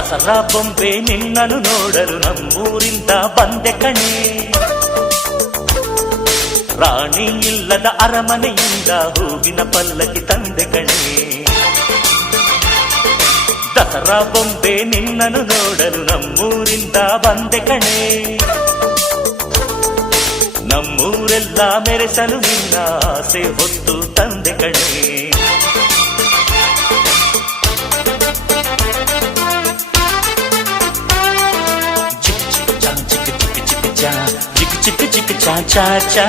ದಸರಾ ಬೊಂಬೆ ನಿನ್ನನ್ನು ನೋಡಲು ನಮ್ಮೂರಿಂದ ಬಂದೆ ಕಣೆ. ರಾಣಿ ಇಲ್ಲದ ಅರಮನೆಯಿಂದ ಹೂವಿನ ಪಲ್ಲಕ್ಕಿ ತಂದೆ ಕಣೆ. ದಸರಾ ಬೊಂಬೆ ನಿನ್ನನ್ನು ನೋಡಲು ನಮ್ಮೂರಿಂದ ಬಂದೆ ಕಣೆ. ನಮ್ಮೂರೆಲ್ಲ ಮೆರೆಸಲು ನಿನ್ನ ಆಸೆ ಹೊತ್ತು ತಂದೆ ಕಣೆ. ಚಿಕ್ ಚಿಕ್ ಚಾ ಚಿಕ್ ಚಿಕ್ ಚಿಕ್ ಚಾ ಚಿಕ್ ಚಿಕ್ ಚಿಕ್ ಚಾ ಚಾ ಚಾ.